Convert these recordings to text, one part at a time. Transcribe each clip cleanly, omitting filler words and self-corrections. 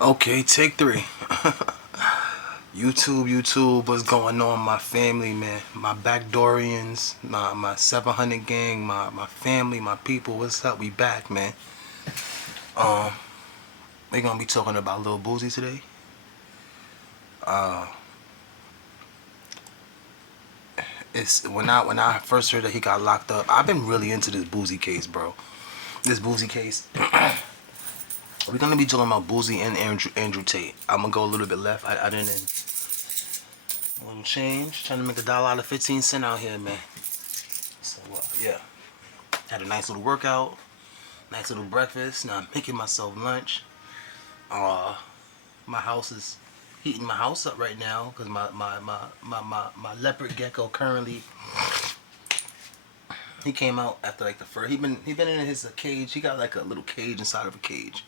Okay, take three. YouTube, what's going on, my family, man? My backdoorians, my 700 gang, my family, my people. What's up? We back, man. Um, we gonna be talking about Lil Boosie today. Uh, it's when I first heard that he got locked up. I've been really into this Boosie case, bro. This Boosie case. We're gonna be talking about Boosie and Andrew Tate. I'm gonna go a little bit left. I didn't. A little change. Trying to make $1 out of 15 cents out here, man. So yeah, had a nice little workout, nice little breakfast. Now I'm making myself lunch. Uh, my house is heating my house up right now because my leopard gecko currently he came out after like the first. He been in his cage. He got like a little cage inside of a cage,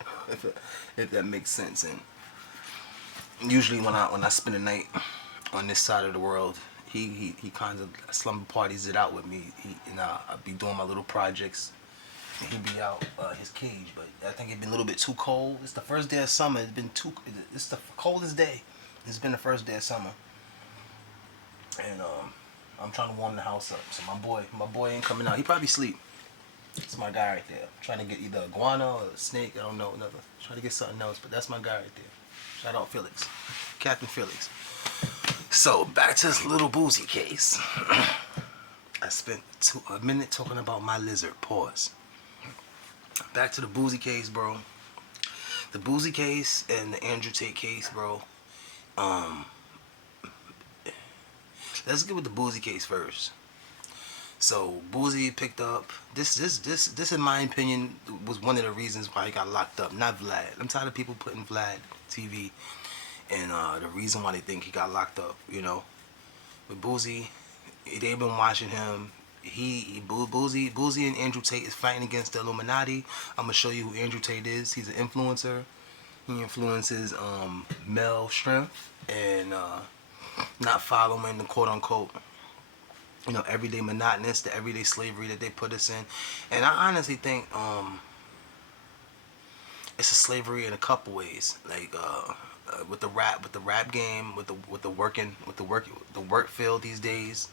if that makes sense. And usually when I spend a night on this side of the world, he kind of slumber parties it out with me. I'll be doing my little projects. He'd be out his cage, but I think it'd been a little bit too cold. It's the first day of summer. It's the coldest day. It's been the first day of summer, and I'm trying to warm the house up. So my boy ain't coming out. He probably sleep. It's my guy right there. Trying to get either iguana or a snake. I don't know. Another. Trying to get something else, but that's my guy right there. Shout out Felix, Captain Felix. So back to this little Boosie case. I spent a minute talking about my lizard. Pause. Back to the Boosie case, bro. The Boosie case and the Andrew Tate case, bro. Um, let's get with the Boosie case first. So Boosie picked up this in my opinion was one of the reasons why he got locked up. Not Vlad. I'm tired of people putting Vlad TV and the reason why they think he got locked up. With Boosie, they've been watching him. Boosie and Andrew Tate is fighting against the Illuminati. I'm gonna show you who Andrew Tate is. He's an influencer. He influences male strength and not following the quote unquote everyday monotonous, the everyday slavery that they put us in. And I honestly think it's a slavery in a couple ways. Like with the rap game, with the work field these days.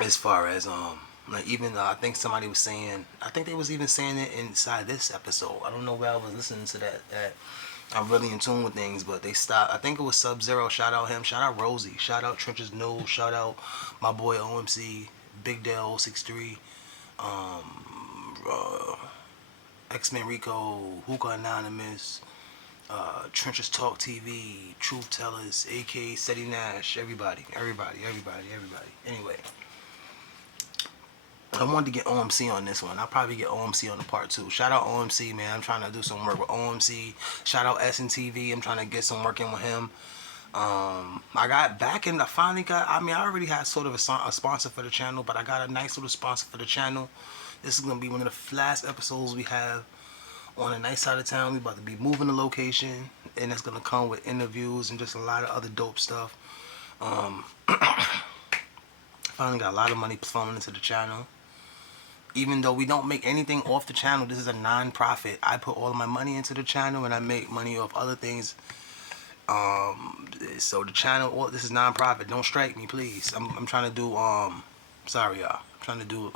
As far as like even I think somebody was saying, I think they was even saying it inside this episode. I don't know where I was listening to that I'm really in tune with things, but they stopped. I think it was Sub Zero. Shout out him. Shout out Rosie. Shout out Trenches News. Shout out my boy OMC. Big Dale 063. Uh, X-Men Rico. Hookah Anonymous. Trenches Talk TV. Truth Tellers. AK. Seti Nash. Everybody. Anyway. I wanted to get OMC on this one. I'll probably get OMC on the part 2. Shout out OMC, man. I'm trying to do some work with OMC. Shout out SNTV. I'm trying to get some work in with him. I got back and I finally got, I already had sort of a sponsor for the channel, but I got a nice little sponsor for the channel. This is going to be one of the last episodes we have on a nice side of town. We about to be moving the location, and it's going to come with interviews and just a lot of other dope stuff. Finally got a lot of money flowing into the channel. Even though we don't make anything off the channel, this is a non-profit. I put all of my money into the channel and I make money off other things. So the channel, this is non-profit. Don't strike me, please. I'm trying to do sorry y'all. I'm trying to do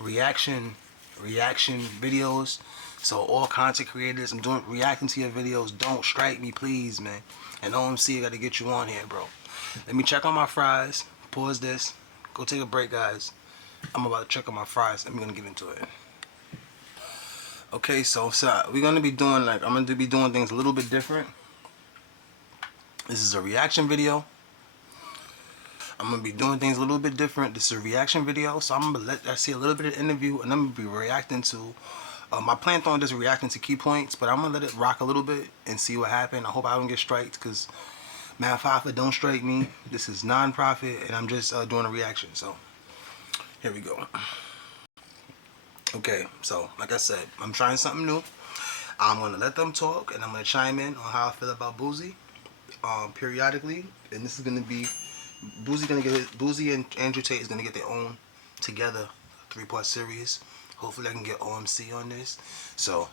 reaction videos. So all content creators, I'm doing reacting to your videos. Don't strike me, please, man. And OMC, I gotta get you on here, bro. Let me check on my fries. Pause this. Go take a break, guys. I'm about to check on my fries. I'm gonna get into it. Okay, so we're gonna be doing I'm gonna be doing things a little bit different. This is a reaction video. I'm gonna be doing things a little bit different. This is a reaction video, so I'm gonna let see a little bit of interview, and I'm gonna be reacting to. My plan on just reacting to key points, but I'm gonna let it rock a little bit and see what happens. I hope I don't get striked, cause Matt Fafa don't strike me. This is non-profit, and I'm just doing a reaction. So. Here we go. Okay, so like I said, I'm trying something new. I'm gonna let them talk, and I'm gonna chime in on how I feel about Boosie, periodically. And this is gonna be Boosie and Andrew Tate is gonna get their own together 3-part series. Hopefully, I can get OMC on this. So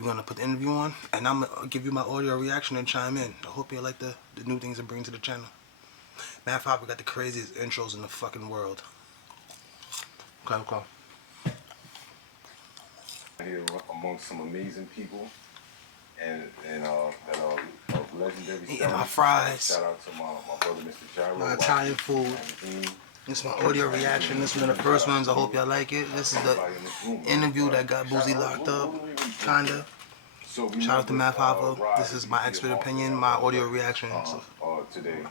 we're gonna put the interview on, and I'm gonna give you my audio reaction and chime in. I hope you like the new things I bring to the channel. Matt F.Bi got the craziest intros in the fucking world. Okay. Here amongst some amazing people, and that are of legendary Eating my status. fries. Shout out to my brother, Mr. Gyro. My Italian food. This is my audio reaction. This is one of the first ones. I hope y'all like it. This is the interview that got Boosie locked up, kinda. Shout out to Matt F.Bi. This is my expert opinion, my audio reaction. Today,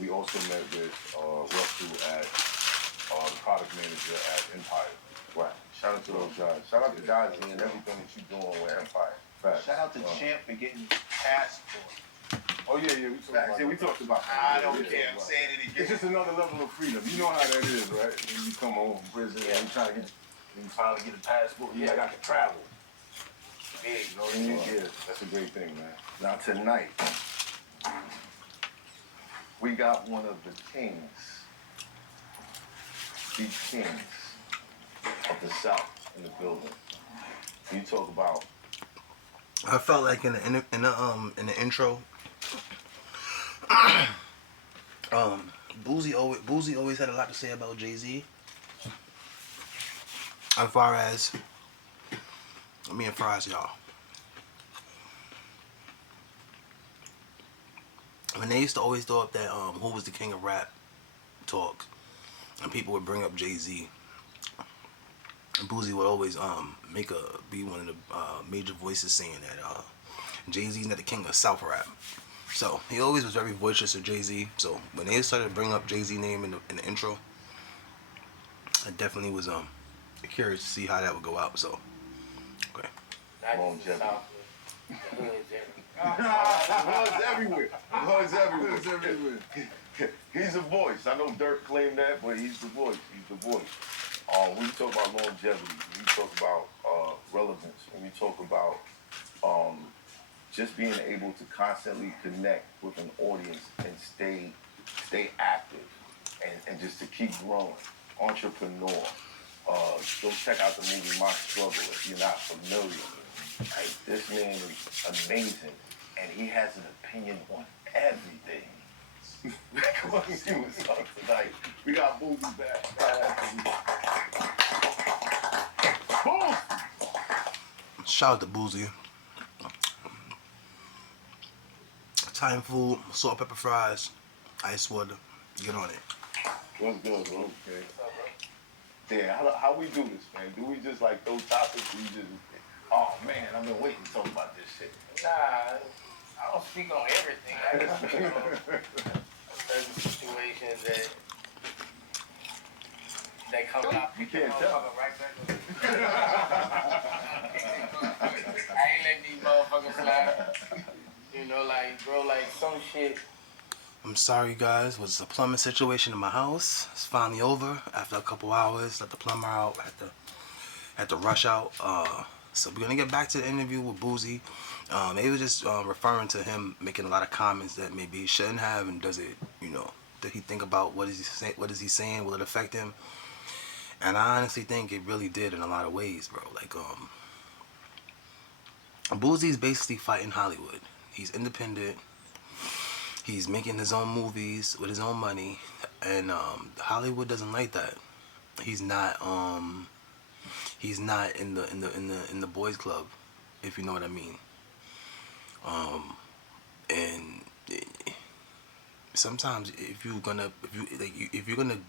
we also met with Russell at the product manager at Empire. Right. Shout out to those guys. Shout out to Dodgy and everything that you're doing with Empire. Facts. Shout out to Champ for getting passport. Oh yeah, we talked about that. I don't care. I'm saying it again. It's just another level of freedom. You know how that is, right? When you come home from prison and you finally get a passport. Yeah, I can travel. Big, you know what I mean? Yeah, that's a great thing, man. Now tonight, we got one of the kings, the kings of the South in the building. You talk about. I felt like in the intro, Boosie always had a lot to say about Jay-Z. As far as me and Fries, y'all. When they used to always throw up that who was the king of rap talk, and people would bring up Jay-Z, and Boosie would always be one of the major voices saying that Jay-Z's not the king of South rap. So he always was very voiceless of Jay-Z. So when they started to bring up Jay-Z name in the intro, I definitely was curious to see how that would go out. So okay. Longevity. Hugs everywhere. Hugs everywhere. He's a voice. I know Dirk claimed that, but he's the voice. He's the voice. When we talk about longevity, when we talk about relevance, when we talk about just being able to constantly connect with an audience and stay active and just to keep growing. Entrepreneur. Go check out the movie My Struggle if you're not familiar. Right? This man is amazing, and he has an opinion on everything. Come on, see what's up tonight. We got Boosie back. Boom! Shout out to Boosie. Italian food, salt, pepper fries, ice water. Get on it. What's good, bro? Okay. Yeah, how we do this, man? Do we just like throw topics? We just, oh man, I've been waiting to talk about this shit. Nah, I don't speak on everything. I just speak on certain situations that come up. You can't tell. Right back. I ain't let these motherfuckers slide. You know, like, bro, like some shit. I'm sorry, guys. It was a plumbing situation in my house. It's finally over after a couple hours. Let the plumber out. Had to rush out. So we're gonna get back to the interview with Boosie. They were just referring to him making a lot of comments that maybe he shouldn't have, and does it, did he think about what is he saying? Will it affect him? And I honestly think it really did in a lot of ways, bro. Like, Boosie's basically fighting Hollywood. He's independent. He's making his own movies with his own money, and Hollywood doesn't like that. He's not in the boys club, if you know what I mean. And sometimes if you're gonna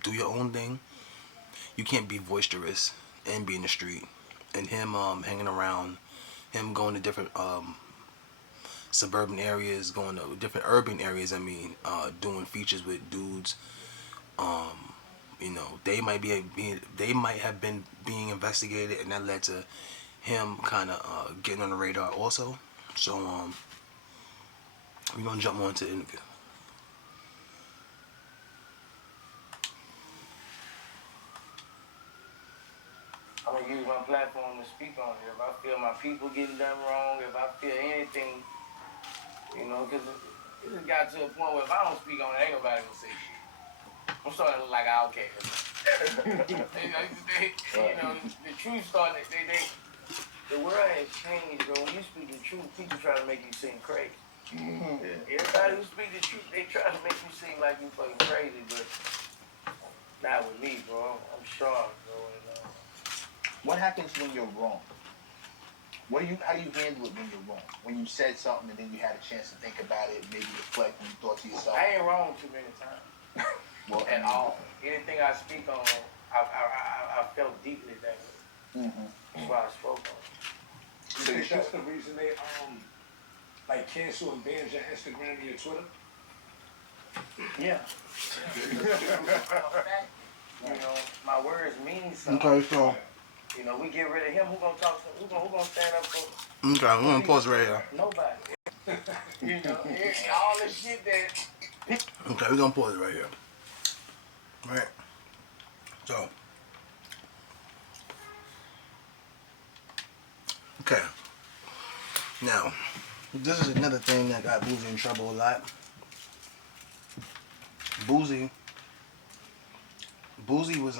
do your own thing, you can't be boisterous and be in the street. And him hanging around, him going to different suburban areas, going to different urban areas, doing features with dudes, they might have been being investigated, and that led to him kind of getting on the radar also. So we're gonna jump on to the interview. I'm gonna use my platform to speak on it. If I feel my people getting done wrong, if I feel anything, because it just got to a point where if I don't speak on it, ain't nobody gonna say shit. I'm starting to look like an outcast. The truth starting, the world has changed, bro. When you speak the truth, people try to make you seem crazy. Mm-hmm. Yeah. Everybody who speak the truth, they try to make you seem like you fucking crazy, but not with me, bro. I'm sharp, bro. And, What happens when you're wrong? How do you handle it when you're wrong? When you said something and then you had a chance to think about it, maybe reflect, and you thought to yourself, I ain't wrong too many times. well, At all. Anything I speak on, I felt deeply that way. Mm-hmm. That's why I spoke on it. You think that's the reason they like cancel and ban your Instagram and your Twitter? Yeah. You know, my words mean something. Okay, so. You know, we get rid of him. Who gonna talk to him? Who gonna stand up for? Okay, we're gonna pause right here. Nobody. You know, all the shit that. Okay, we're gonna pause it right here. Alright. So. Okay. Now, this is another thing that got Boosie in trouble a lot. Boosie was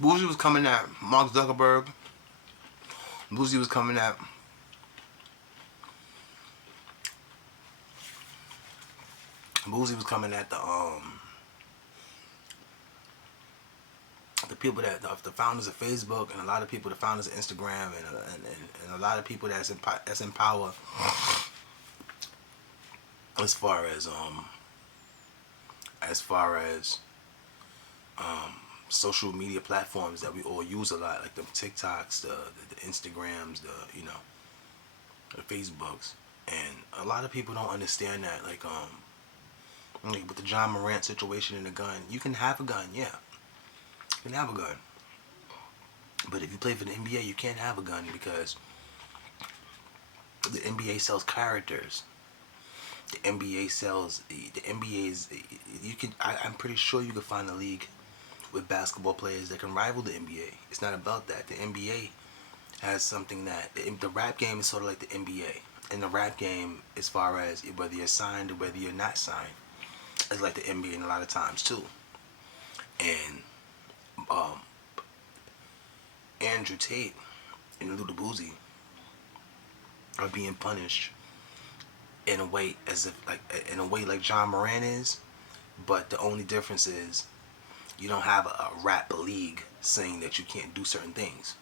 Boosie was coming at Mark Zuckerberg. Boosie was coming at the people the founders of Facebook, and a lot of people, the founders of Instagram, and a lot of people that's in power as far as social media platforms that we all use a lot, like the TikToks, the Instagrams, the Facebooks, and a lot of people don't understand that. Like with the John Morant situation and the gun, you can have a gun, yeah, you can have a gun, but if you play for the NBA, you can't have a gun because the NBA sells characters. The NBA sells the NBA's. I'm pretty sure you can find a league with basketball players that can rival the NBA. It's not about that. The NBA has something that the rap game is sort of like the NBA. And the rap game, as far as whether you're signed or whether you're not signed, is like the NBA in a lot of times too. And Andrew Tate and Lil Boosie are being punished in a way like John Moran is, but the only difference is you don't have a rap league saying that you can't do certain things.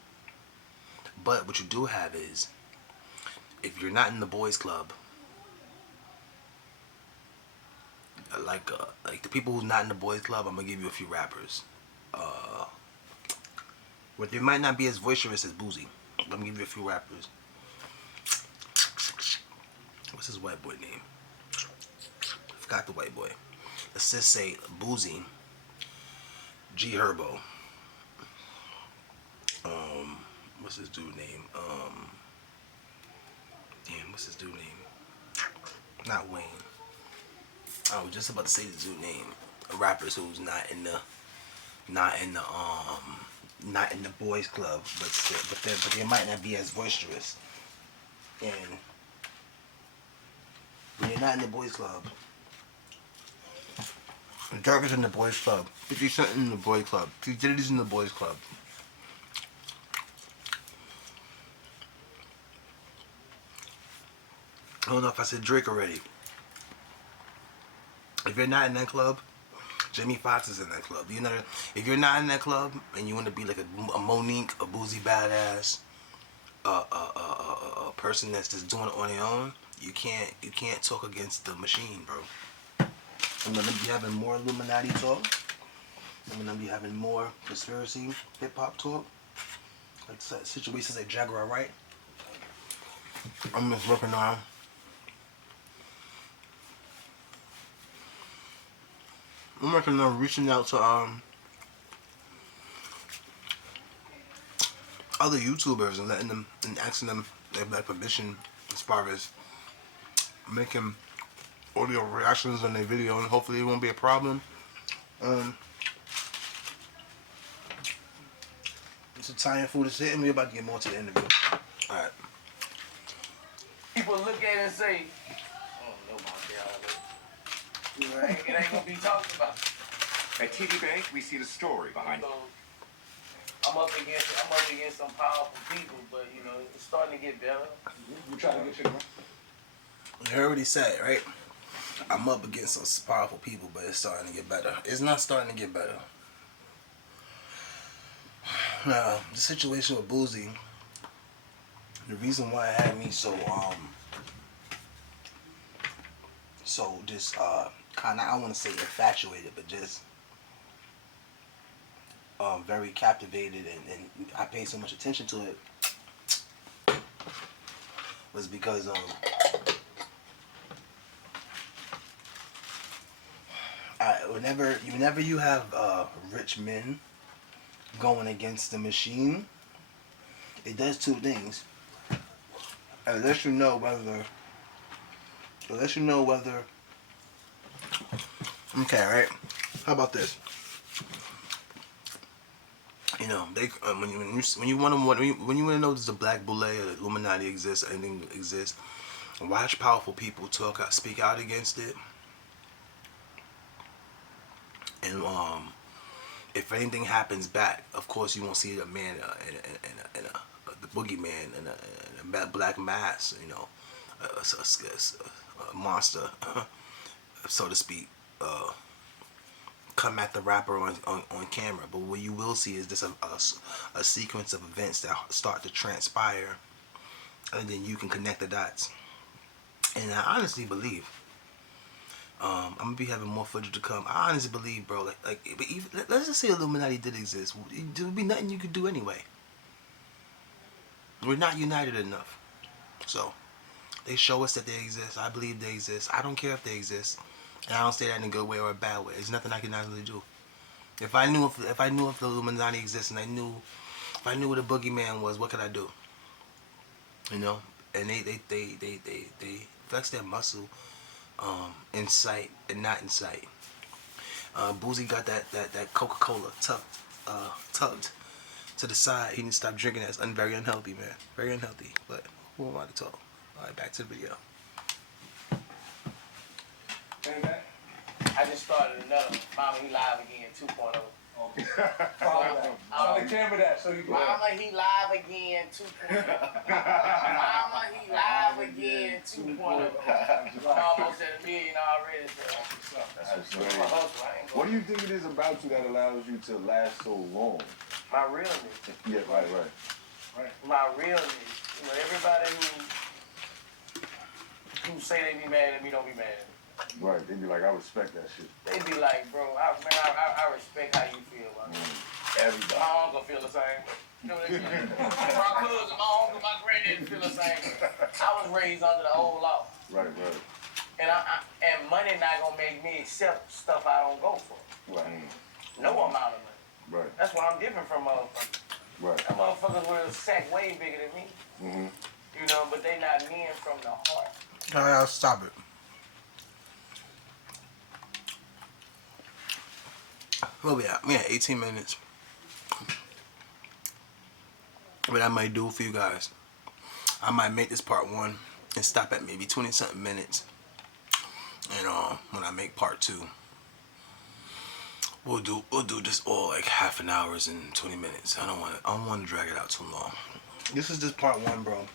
But what you do have is, if you're not in the boys club, like the people who's not in the boys club, I'm gonna give you a few rappers. But they might not be as boisterous as Boosie. But I'm gonna give you a few rappers. What's his white boy name? I forgot the white boy. Let's just say Boosie, G Herbo. What's his dude name? What's his dude name? Not Wayne. I was just about to say the dude name. Rappers who's not in the boys club, but they might not be as boisterous. And when you're not in the boys club, Dirk is in the boys club. 50 Cent in the boys club. P. Diddy's in the boys club. I don't know if I said Drake already. If you're not in that club, Jamie Foxx is in that club. If you're not in that club and you want to be like a Monique, a Boosie badass, a person that's just doing it on their own, you can't talk against the machine, bro. I'm gonna be having more Illuminati talk. I'm gonna be having more conspiracy hip hop talk, like situations like Jaguar Wright. I'm just working on. I'm working on reaching out to other YouTubers and letting them and asking them if they have permission as far as making audio reactions on their video, and hopefully it won't be a problem. It's Italian food is hitting. We're about to get more to the interview. Alright. People look at it and say, I don't know about that. It ain't gonna be talked about. At TD Bank, we see the story behind. So, I'm up against some powerful people, but you know, it's starting to get better. We try to get you. You already said it, right? I'm up against some powerful people, but it's starting to get better. It's not starting to get better. Now, the situation with Boosie, the reason why it had me so just kind of, I want to say infatuated, but just very captivated, and I paid so much attention to it, was because whenever you have rich men going against the machine, it does two things. It lets you know whether. Okay, right? How about this? You know, they when you want to know there's a black boule or the Illuminati exists, anything exists. Watch powerful people speak out against it, and if anything happens back, of course you won't see a man in the boogeyman in a black mask, you know, a monster, so to speak, come at the rapper on camera. But what you will see is just a sequence of events that start to transpire, and then you can connect the dots. And I honestly believe, I'm gonna be having more footage to come. I honestly believe, bro, but even, let's just say Illuminati did exist. There would be nothing you could do anyway. We're not united enough. So they show us that they exist. I believe they exist. I don't care if they exist, and I don't say that in a good way or a bad way. There's nothing I can actually do. If I knew if the Illuminati exists, and if I knew what a boogeyman was, what could I do? You know, and they flex their muscle in sight and not in sight. Boosie got that Coca-Cola tucked to the side. He needs to stop drinking. That's very unhealthy, man. Very unhealthy. But who am I to talk? All right, back to the video. Hey, man. I just started another Mama He Live Again 2.0. Okay. Follow the camera that so you can. Mama He Live Again 2.0. Mama He Live Again 2.0. I'm almost at $1 million already. So. That's great. What do you think it is about you that allows you to last so long? My realness. Yeah, right. My realness. You know, everybody who say they be mad at me don't be mad at me. Right, they be like, I respect that shit. They be like, bro, I respect how you feel. Everybody. My uncle feel the same. You know what I mean? My cousin, my uncle, my granddaddy feel the same. I was raised under the old law. Right. And money not gonna make me accept stuff I don't go for. Right. No amount of money. Right. That's why I'm different from motherfuckers. Right. That motherfuckers with a sack way bigger than me. Mm-hmm. You know, but they not men from the heart. All right, I'll stop it. Where we at? We at 18 minutes. What I might do for you guys, I might make this part 1 and stop at maybe 20-something minutes. And when I make part 2, we'll do this all like half an hour and 20 minutes. I don't want to drag it out too long. This is just part 1, bro.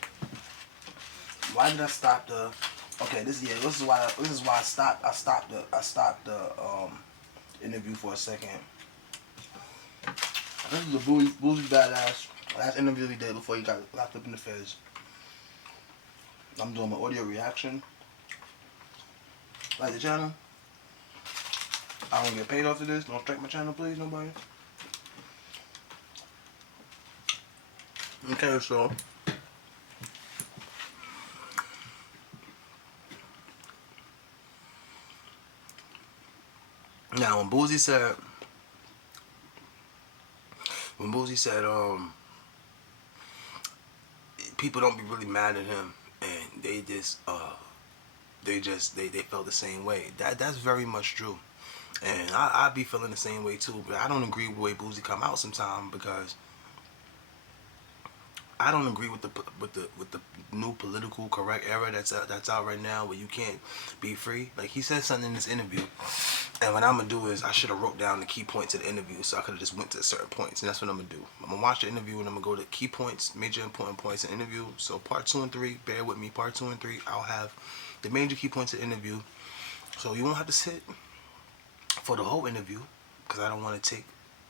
Why did I stop the? Okay, this is why I stopped. I stopped the interview for a second. This is the Boosie Badass last interview he did before he got locked up in the feds. I'm doing my audio reaction. Like the channel. I don't get paid off of this. Don't strike my channel, please, nobody. Okay, so now when Boosie said people don't be really mad at him and they felt the same way. That's very much true. And I be feeling the same way too, but I don't agree with the way Boosie come out sometimes because I don't agree with the new political correct era that's out right now where you can't be free. Like he said something in this interview. And what I'm gonna do is I should have wrote down the key points of the interview, so I could have just went to certain points, and that's what I'm gonna do. I'm gonna watch the interview and I'm gonna go to key points, major important points in the interview. So part 2 and 3, bear with me. Part 2 and 3, I'll have the major key points of the interview. So you won't have to sit for the whole interview because I don't want to take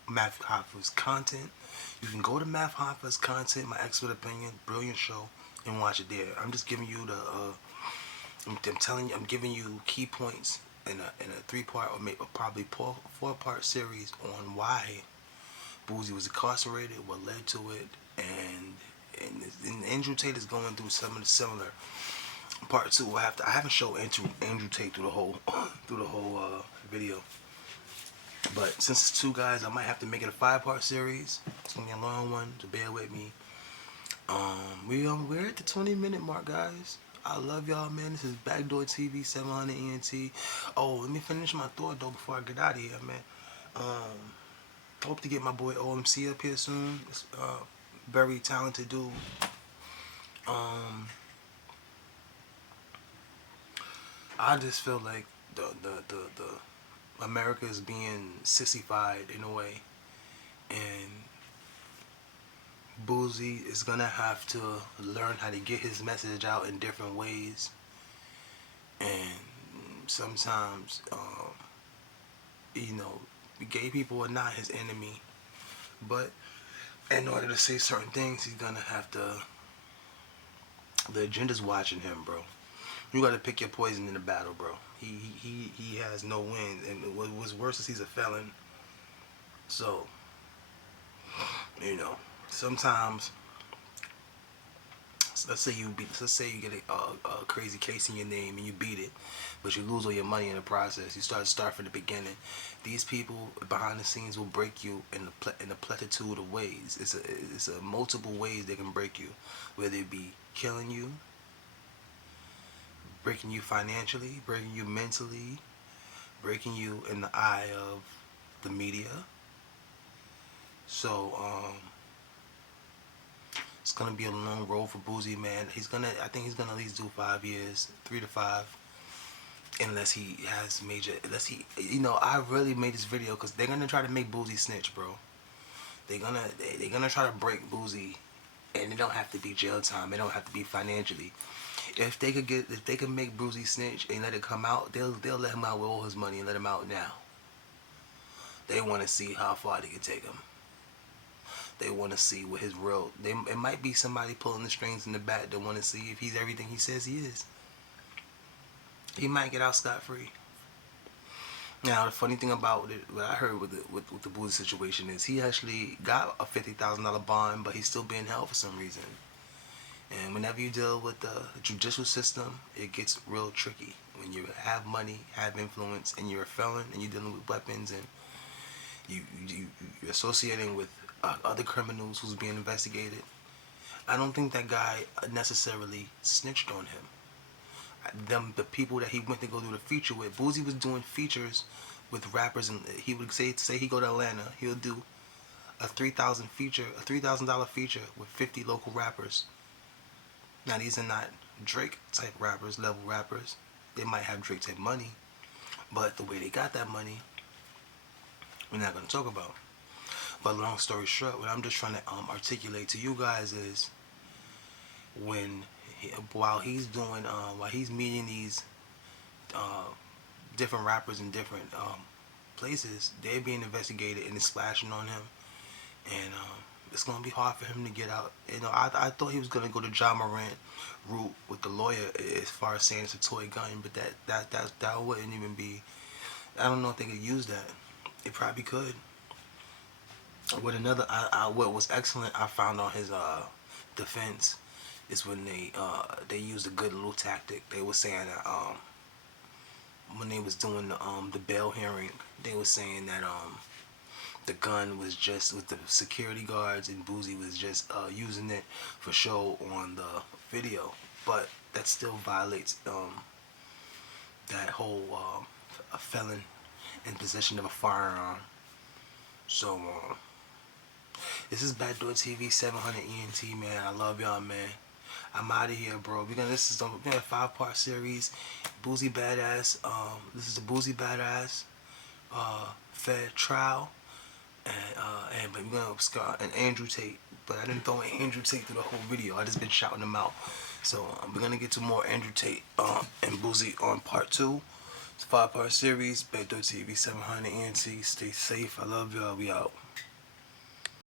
Math Hoffa's content. You can go to Math Hoffa's content, my expert opinion, brilliant show, and watch it there. I'm just giving you the. I'm telling you, I'm giving you key points in a 3-part or maybe probably 4-part series on why Boosie was incarcerated, what led to it, and Andrew Tate is going through some of the similar. Part 2, I haven't showed Andrew Tate through the whole video, but since it's 2 guys, I might have to make it a 5-part series. It's gonna be a long one, so bear with me. We're at the 20-minute mark, guys. I love y'all, man. This is Backdoor TV 700 ENT. Oh, let me finish my thought though before I get out of here, man. Hope to get my boy OMC up here soon. It's, very talented dude. I just feel like the America is being sissified in a way, and Boosie is gonna have to learn how to get his message out in different ways, and sometimes, gay people are not his enemy, but in order to say certain things, he's gonna have to. The agenda's watching him, bro. You gotta pick your poison in the battle, bro. He has no win, and what's worse is he's a felon. So, sometimes, let's say you get a crazy case in your name and you beat it, but you lose all your money in the process. You start from the beginning. These people behind the scenes will break you in a plethitude of ways. It's a multiple ways they can break you, whether it be killing you, breaking you financially, breaking you mentally, breaking you in the eye of the media. So, it's gonna be a long road for Boosie, man. I think he's gonna at least do 5 years, 3 to 5, unless he has I really made this video because they're gonna try to make Boosie snitch, bro. They're gonna try to break Boosie, and it don't have to be jail time. It don't have to be financially. If they could make Boosie snitch and let it come out, they'll let him out with all his money and let him out now. They want to see how far they can take him. They want to see what his real. It might be somebody pulling the strings in the back that want to see if he's everything he says he is. He might get out scot-free. Now, the funny thing about it, what I heard with the Boosie situation is he actually got a $50,000 bond, but he's still being held for some reason. And whenever you deal with the judicial system, it gets real tricky. When you have money, have influence, and you're a felon, and you're dealing with weapons, and you're associating with other criminals who's being investigated. I don't think that guy necessarily snitched on him. The people that he went to go do the feature with, Boosie was doing features with rappers, and he would say he go to Atlanta, he'll do a $3,000 feature with 50 local rappers. Now these are not Drake type rappers, level rappers. They might have Drake type money, but the way they got that money, we're not gonna talk about. But long story short, what I'm just trying to articulate to you guys is while he's meeting these different rappers in different places, they're being investigated and it's splashing on him, and it's gonna be hard for him to get out. I thought he was gonna go the John Morant route with the lawyer as far as saying it's a toy gun, but that wouldn't even be. I don't know if they could use that. It probably could. With another, what was excellent I found on his defense is when they used a good little tactic. They were saying that when they was doing the bail hearing, they were saying that the gun was just with the security guards and Boosie was just using it for show on the video, but that still violates that whole a felon in possession of a firearm. So this is Backdoor TV 700 ENT, man. I love y'all, man. I'm out of here, bro. This is a 5-part series. Boosie Badass. This is the Boosie Badass. Fair Trial, and but we're gonna Scott and Andrew Tate. But I didn't throw in Andrew Tate through the whole video. I just been shouting them out. So we're gonna get to more Andrew Tate and Boosie on part 2. It's a 5-part series. Beddo TV 700 ENT. Stay safe. I love y'all. We out.